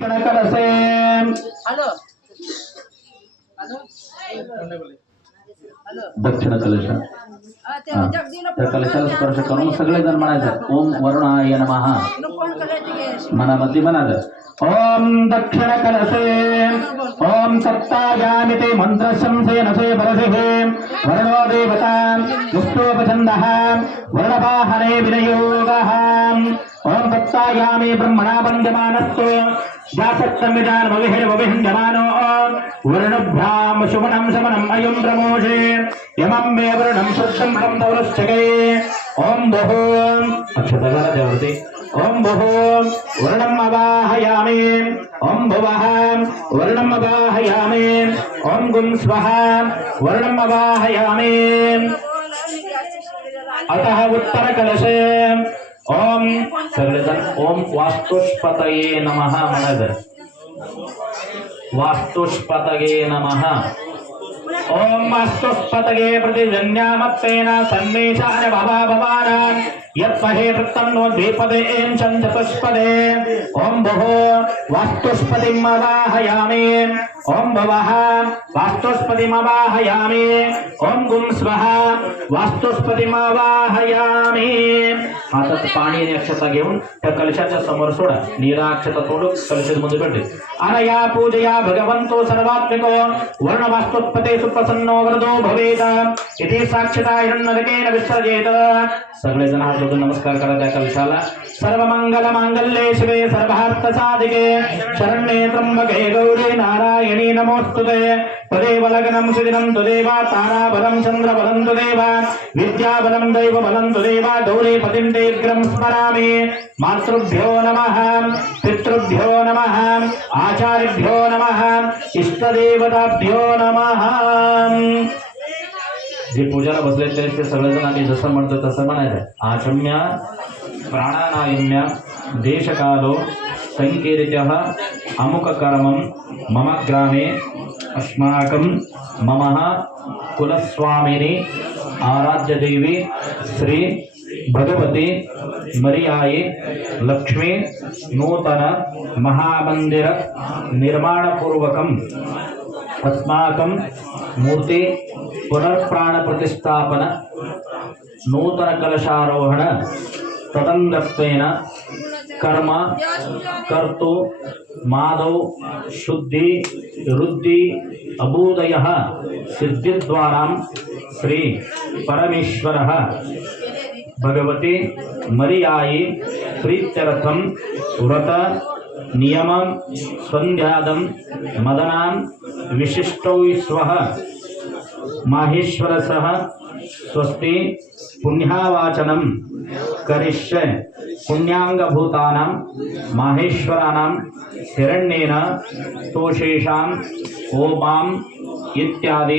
कलशे दक्षिण कलश त्या कलशाला स्पर्श करून सगळेजण म्हणायचं ओम वरुणाय नमः मनामध्ये म्हणायचं ओम दक्षिण कलशे ओम सत्तायामिते मंत्र शंसेन से परसे वर्णो देवता मुक्तोपछन्दः वर्णवाहने विनयोगः ओम सत्तायामि ब्रह्मणा वन्द्यमानस्तु जातत्संविधान भविर्भविन्यमानो वर्णभ्याम शुभनं शमनं अयं ब्रह्मोषे यमं मे वर्णं शुद्धं ब्रह्म दौलश्चके ओम बहु अक्षतगला देवते ओम बहु वर्णम् अवाहयामि ओम भुवः वर्णम् अवाहयामि ओम गुं स्वः वर्णम् अवाहयामि अतः उत्तरकलशे ओम सगळेजण ओम वास्तुष्पतये नमः म्हणायचं वास्तुष्पतये नमः ओम वास्तुष्पतये प्रतिजन्यामत्तेन सन्मेषान भवा भवानां यत्महे प्रत्तन्नो द्विपदे एं चतुष्पदे ओम भुवो वास्तुष्पतिम् अवाहयामि ओम भवः वास्तुष्पतिम् अवाहयामि ओम गुं स्वः वास्तुष्पतिम् अवाहयामि हातात पाणी आणि अक्षता घेऊन त्या कलशाच्या समोर सोडा निराक्षता तोडून कलशामध्ये भेटते अनया पूजया भगवंतो सर्वात्मिको वर्ण वास्तुत्पते सुप्रसन्नो वरदो भवेत इति साक्षता हिरण्यकेन विसर्जेत सगळेजण हात जोडून नमस्कार करा त्या कलशाला सर्व मंगल मांगल्ये शिवे सर्वार्थ साधिके शरण्ये त्र्यंबके गौरी नारायणी नमोस्तुते तदेव लग्नं सुदिनं तदेव ताराबलं चन्द्रबलं तदेव विद्याबलं दैवबलं तदेव गौरीपतिं तेऽग्रं स्मरामि मातृभ्यो नमः पितृभ्यो नमः आचार्यभ्यो नमः इष्टदेवताभ्यो नमः जे पूजाला बसले ते सगळेजणांनी जसं म्हणतो तसं म्हणायचं आचम्य प्राणानायम्य देशकालो संकीर्त्यः अमुककर्मं मम ग्रामे अस्माकं मम कुलस्वामिनी आराध्य देवी श्री भगवती मरियाई लक्ष्मी नूतन महामंदिर निर्माणपूर्वकम् अस्माकं मूर्ति पुनर्प्राण प्रतिष्ठापन नूतन कलशारोहण तदंगत्वेन कर्म कर्तु माधव शुद्धि रुद्धि अबूदयः सिद्धिद्वारां श्री परमेश्वरः भगवती मरियाई प्रीत्यर्थं व्रत नियमं संध्यादं मदनां विशिष्टौस्वः माहेश्वरसः स्वस्ति पुण्यावाचनं करिष्ये पुण्यांगभूतानां माहेश्वराणां हिरण्येन तोषेषां ओमां इत्यादि